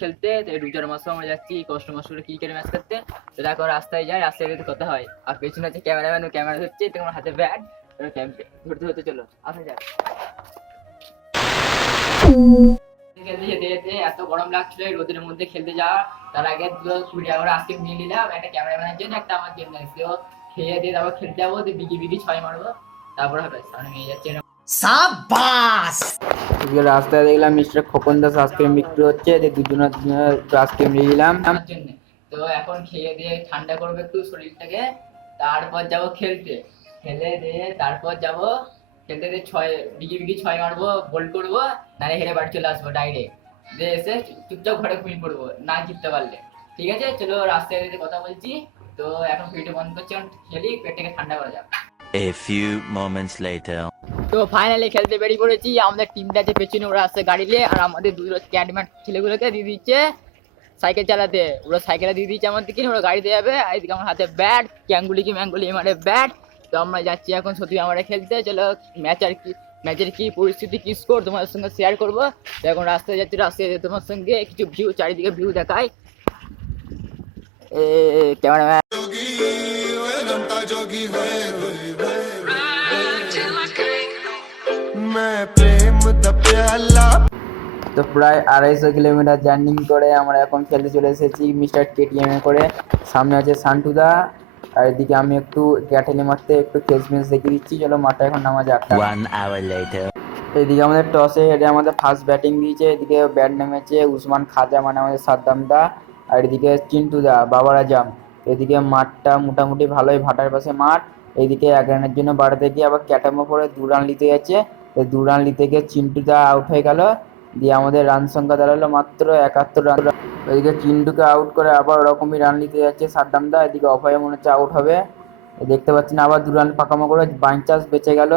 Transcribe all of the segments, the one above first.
খেলতে। রুজার মাসও আমরা যাচ্ছি কষ্ট মষ্ট করে ক্রিকেট ম্যাচ খেলতে। তো দেখো রাস্তায় যাই, রাস্তায় যেতে কথা হয়, আর পেছনে আছে ক্যামেরাম্যান, ও ক্যামেরা ধরছে, তোমার হাতে ব্যাট ধরতে ধরতে চলো আসা যাক। খেলতে যেতে যেতে এত গরম লাগছিল এই রোদের মধ্যে খেলতে যাওয়া, তার আগে 20 টাকা করে আজকে নিয়ে নিলাম, একটা ক্যামেরাম্যানের জন্য, একটা আমার জন্য। খেয়ে দিয়ে তারপর খেলতে যাবো, বিগি বিগি 6 মারবো, তারপর হবে সামনে নিয়ে যাচ্ছে। সাবাস। রাস্তায় দেখলাম মিস্টার খোকন দাস আইসক্রিম বিক্রি হচ্ছে, দুজনের আইসক্রিম নিয়ে নিলাম জন্য। তো এখন খেয়ে দিয়ে ঠান্ডা করবো একটু শরীরটাকে, তারপর যাব খেলতে। খেলে দিয়ে তারপর যাব খেলতে দিয়ে 6 বিগি বিগি 6 মারবো, গোল করবো, নারে হেরে বাড়ি চলে আসবো ডাইরেক্ট। দিয়ে এসে চুপচাপ ঘরে ঘুমিয়ে পড়বো না জিততে পারলে। ঠিক আছে, চলো রাস্তায় কথা বলছি। তো এখন ভিডিও বন্ধ করছি, খেলি, পেটটাকে ঠান্ডা করা যাক। A few moments later. তো ফাইনালি খেলতে বেরিয়ে পড়েছি। আমাদের টিমটা যে পেছনে ওরা আসছে গাড়ি নিয়ে, আর আমাদের দুটো ক্যাডম্যান ছেলেগুলোকে দিয়ে দিচ্ছে সাইকেল চালাতে। ওরা সাইকেলে দিয়ে দিচ্ছে আমার দিকে, ওরা গাড়িতে যাবে, আর এদিকে আমার হাতে ব্যাট, ক্যাঙ্গুলি কি ম্যাঙ্গুলি মানে ব্যাট। তো আমরা যাচ্ছি এখন সত্যি আমরা খেলতে। চলো ম্যাচের কি পরিস্থিতি, কি স্কোর তোমাদের সঙ্গে শেয়ার করবো। তো এখন রাস্তায় যাচ্ছি, রাস্তায় তোমার সঙ্গে কিছু ভিউ, চারিদিকে ভিউ দেখাই। ক্যামেরাম্যান তো প্রায় 250 কিলোমিটার জার্নি করে আমরা এখন খেলতে চলে এসেছি মিস্টার কেটিএম এ করে। সামনে আছে সান্টুদা, আর এদিকে আমি একটু ক্যাটেলে মারতে একটু খেসমেস দেখিয়ে দিচ্ছি। চলো মাঠটা এখন নামা যাক। 1 hour later. এদিকে আমাদের টসে হেরে আমাদের ফার্স্ট ব্যাটিং দিয়েছে। এদিকে ব্যাট নেমেছে উসমান খাজা মানে আমাদের সাদ্দামদা, আর এদিকে চিন্টুদা বাবার আজম। এদিকে মাঠটা মোটামুটি ভালোই, ভাটার পাশে মাঠ। এইদিকে 1 রানের জন্য বাড়াতে গিয়ে আবার ক্যাটামো পরে 2 রান নিতে যাচ্ছে। 2 রান নিতে গিয়ে চিন্টুদা আউট হয়ে গেল। দিয়ে আমাদের রান সংখ্যা দাঁড়ালো মাত্র 71 রান। এদিকে চিন্টুকে আউট করে আবার ওরকমই রান নিতে যাচ্ছে সাদ্দামদা। এদিকে অভয় মনে হচ্ছে আউট হবে, দেখতে পাচ্ছি না, আবার 2 রান পাকামো করে বাই চান্স বেঁচে গেল।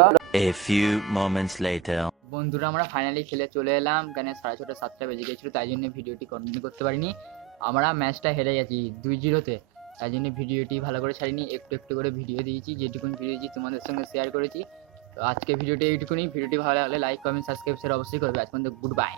A few moments later. বন্ধুরা আমরা ফাইনালি খেলে চলে এলাম, কেন 6:30 7টা বেজে গেছিল, তাই জন্য ভিডিওটি কন্টিনিউ করতে পারিনি। আমরা ম্যাচটা হেরে গেছি 2-0-তে, তাই জন্য ভিডিওটি ভালো করে ছাড়িনি, একটু একটু করে ভিডিও দিয়েছি, যেটুকুনি ভিডিও দিয়েছি তোমাদের সঙ্গে শেয়ার করেছি। তো আজকে ভিডিওটি এইটুকুনি। ভিডিওটি ভালো লাগলে লাইক কমেন্ট সাবস্ক্রাইব শেয়ার অবশ্যই করবে। আজ পর্যন্ত গুড বাই।